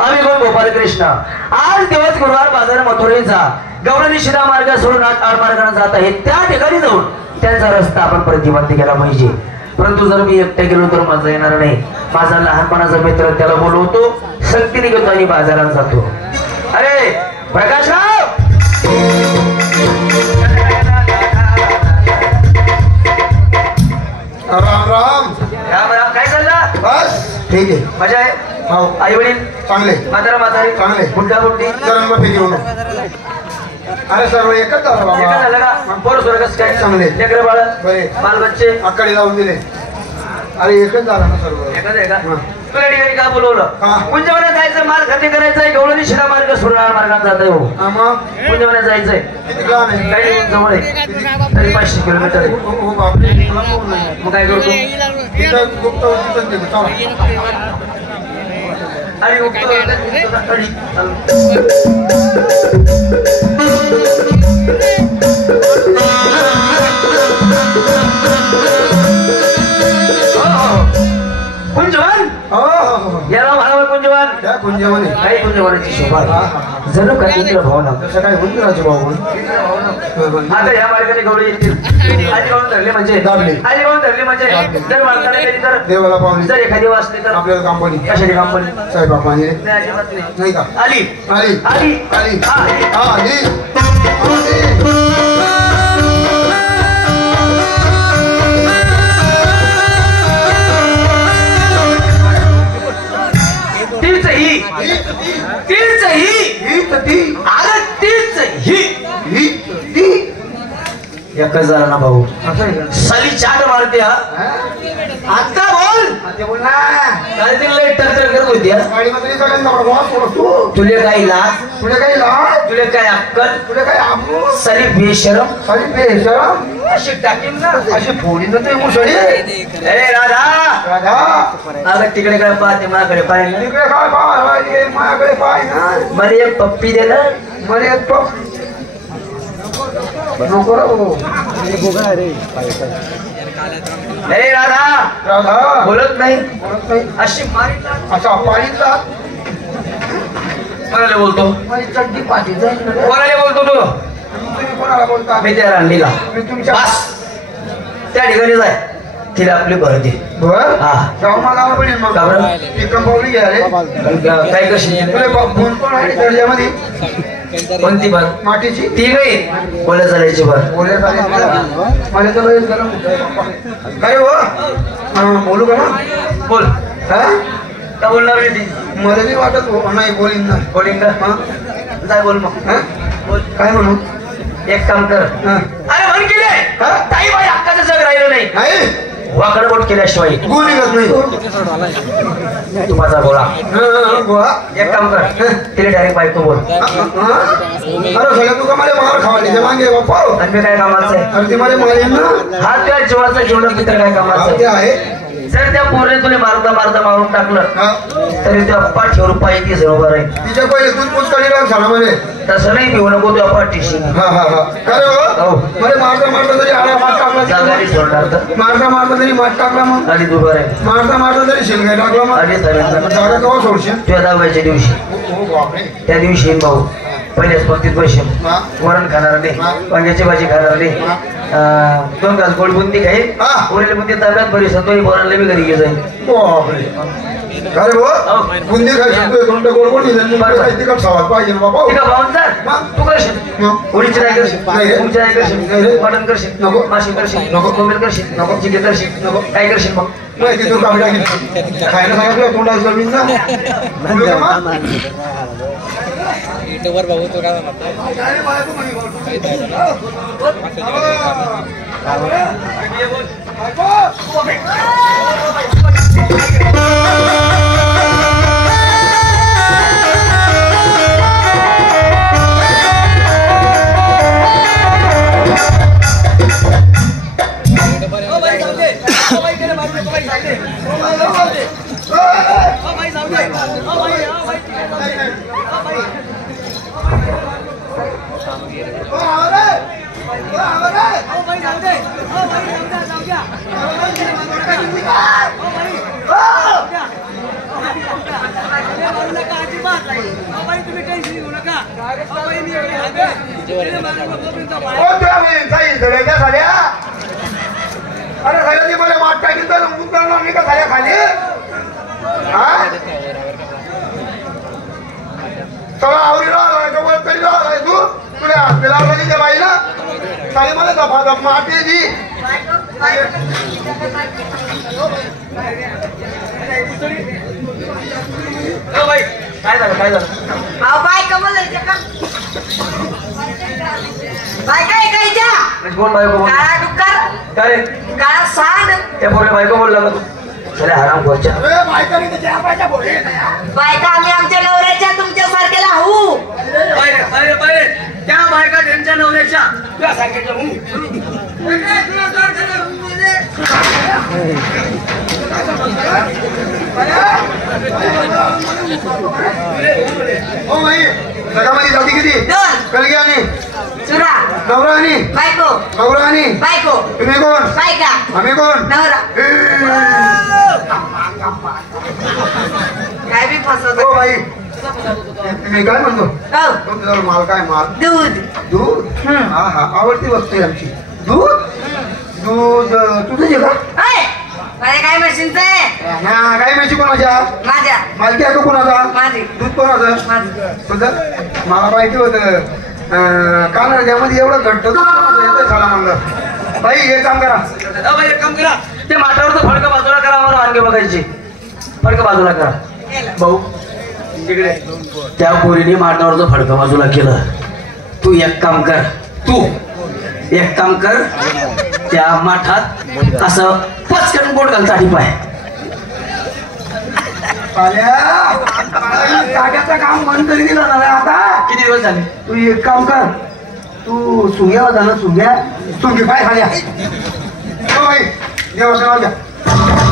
आम्ही कोण गोपाल कृष्ण आज दिवस गुरुवार बाजार मथुरेचा गवळणी शिरा मार्ग सोडून आड मार्गाने जात आहे त्या ठिकाणी जाऊन त्यांचा रस्ता आपण प्रतिबंध केला पाहिजे परंतु जर मी एकटे गेलो तर मजा येणार नाही माझा लहानपणाचा मित्र त्याला बोलवतो सक्तीने घेतो आणि बाजारात जातो अरे प्रकाशराव राम राम राम राम काय चाललं बस ठीक आहे मजा आहे हो आई वडील चांगले म्हातारा म्हातारी चांगले मुद्दा मुद्दी जरा फेकी होऊन अरे सर्व एकच झालं एका बाबा झालं का पोरं सोरं कसं काय चांगले लेकरं बाळ बरे बाल बच्चे आकडे लावून दिले अरे एकच झालं ना सर्व एकच आहे का हा. तुला ठिकाणी का बोलवलं हा. कुंजवण्यात जायचं माल खरेदी करायचंय गवळणी शिरा मार्ग सोडणार मार्गात जात आहे हो हा मग कुंजवण्यात जायचंय किती लांब आहे काही नाही, जवळ आहे तरी 500 किलोमीटर आहे हो हो बापरे मला फोन नाही मग काय करतो तिथं गुप्त तिथं दे चला आणि उठतो आणि कुंजवन हो हो हो याला म्हणावं कुंजवन त्या कुंजवने काही कुंजवनाची शोभा हा आहे. हा जणू का मित्र भावना तसं काय होऊन राजे भाऊ आता या मार्गाने गवळी येतील आधी गावून धरले म्हणजे दाबले. आधी गावून धरले म्हणजे जर माणसाने केली तर देवाला पावली जर एखादी वाचली तर आपल्याला कंपनी कशाची कंपनी साहेब पाणी नाही अजिबात नाही नाही का आली आली आली आली हा, आली. हा आली तीच ही तीच ही ही तर ती अरे तीच ही ही ती एकच झाला ना भाऊ असं आहे का साली चाट मारते हा आता बोल ते बोल ना काय तिला लई टरटर करत होती हा? गाडीमध्ये सगळ्यांना बरोबर सोडस तू तुले काय लाज तुला काही लाज तुले काय अक्कल तुला काही आबरू साली बेशरम सारी बेशरम अशी टाकीन ना अशी फोडी ना ते मुसळी ए राधा राधा अगं तिकडे काय पाहते माझ्याकडे पाहिजे तिकडे काय पाय माझ्याकडे पाय ना मला एक पप्पी दे ना मला एक पप नको रे भाऊ. ए राधा राधा बोलत नाही बोलत नाही अशी मारीत ना. असा पाणीचा कोणाला बोलतो माझी चड्डी पाठी जाईल कोणाला बोलतो तू तुम्ही कोणाला बोलता मी त्या रांडीला मी तुमच्या बस त्या ठिकाणी जाय तिला आपली भर दे बर हा. जाऊ मला पडेल मग का बरं? ती कंपावली घ्या रे काय करशील तुला फोन पण आहे दर्जामध्ये कोणती भर मातीची ती काही बोला चालायची भर बोलण्यात आले मला तर लयच गरम होतंय. काय हो हा बोलू का ना बोल हा का बोलणार नाही ती मला नाही वाटत हो नाही बोलीन ना बोलिंग का हा जाय बोल मग हा? बोल काय म्हणू एक काम कर हा अरे म्हण केले हा? ताई बाई हक्काचं जग राहिलं नाही नाही वाकडं बोट केल्याशिवाय गोळी करत नाही तू माझा गोळा गोळा एक काम कर तिला डायरेक्ट बायको बोल अरे सगळं तू का मला मार खावायचे मागे बाप्पा आणि मी काय कामाचं आहे अरे ते मला मारेन ना हा त्या जीवाचा जीवन मित्र काय कामाचं ते आहे आहे जर त्या पोरने तुला मारता मारता मारून टाकलं हा. तरी त्या पाठीवर पाय तीच उभा राहील तिच्या पहिले तूच पुस्तकाने राग झाला म्हणे तसं नाही घेऊ नको त्या पाठीशी हा हा हा काय हो. हो मला मारता मारता तरी आला मात टाकला जागारी सोडणार तर मारता मारता तरी मात टाकला मग आणि उभा राहील मारता मारता तरी शिलगाय टाकला मग आणि धरण जागा केव्हा सोडशील तुझ्या दहाव्याच्या दिवशी हो बापरे त्या दिवशी येईन भाऊ पहिल्याच पंक्तीत बसेल हा वरण खाणार हा. नाही वांग्याची भाजी खाणार नाही हा. 2 घास गोड बुंदी खाईल हा. उरलेली बुंदी ताब्यात बरी सतोही बोरायला मी घरी घेऊन जाईल बापरे काय रे भाऊ बुंदी खायची दोन गोड गोड तिकट सवाल पाहिजे ना बाबा ठीक आहे भाऊन जा मग? तू करशील मग? उडीची नाही करशील नाही रे. तुमची नाही नाही रे. करशील मटण करशील नको. माशी करशील नको. कोंबडी करशील नको. चिकन करशील नको. काय करशील मग माहिती तू कापडा खायला सांगितलं तोंडाला जमीन ना वर भाऊ तो काय म्हणतो झाल्या अरे झाल्या ती मला वाट टाकील तर उतरणार नाही का झाल्या खाली सगळं आवरी राहिलाय जवळ तरी राहिलाय तू तुला हॉस्पिटल त्या बाई ना साली मला दफा मारते ती काय झालं काय झालं बायका बोलायच्या का बायका ऐकायच्या कोण बायको बोल काळा डुक्कर काय काळा सांड त्या पोरे बायको बोलला का तू चला आराम करच्या बायका आम्ही आमच्या नवऱ्याच्या तुमच्या सारख्याला होऊ त्या बायका त्यांच्या नवऱ्याच्या हो भाई जगामध्ये जाती किती दोन कलगी आणि चुरा नवरा आणि बायको नवरा आणि बायको तुम्ही कोण बायका आम्ही कोण नवरा काय बी हो फसवतो भाई मी काय म्हणतो हो. तुमच्याजवळ माल काय माल दूध दूध हा हा आवडती वस्तू आहे आमची दूध दूध तुझं जे का ऐ, माझ्या काय मशीनचं आहे हा काय माहिती कोणाच्या माझ्या मालकी आहे का कोणाचा माझी दूध कोणाचं माझं तुझं मला माहिती होतं कानड्यामध्ये एवढं घट्ट दूध कोणाचं येतंय साला म्हणलं बाई हे काम करा एक काम करा ते माठावरचं फडकं बाजूला करा आम्हाला वांगे बघायचे फडकं बाजूला करा भाऊ तिकडे त्या पोरीने माठावरचं फडकं बाजूला केलं तू एक काम कर तू एक काम कर त्या माठात असं पचकन बोट घाल साठी पाय जाग्याचं काम बंद तरी दिलं ना आता किती दिवस झाले तू एक काम कर तू सुग्या होता ना सुग्या सुंगी पाय खाल्या देवाचं नाव घ्या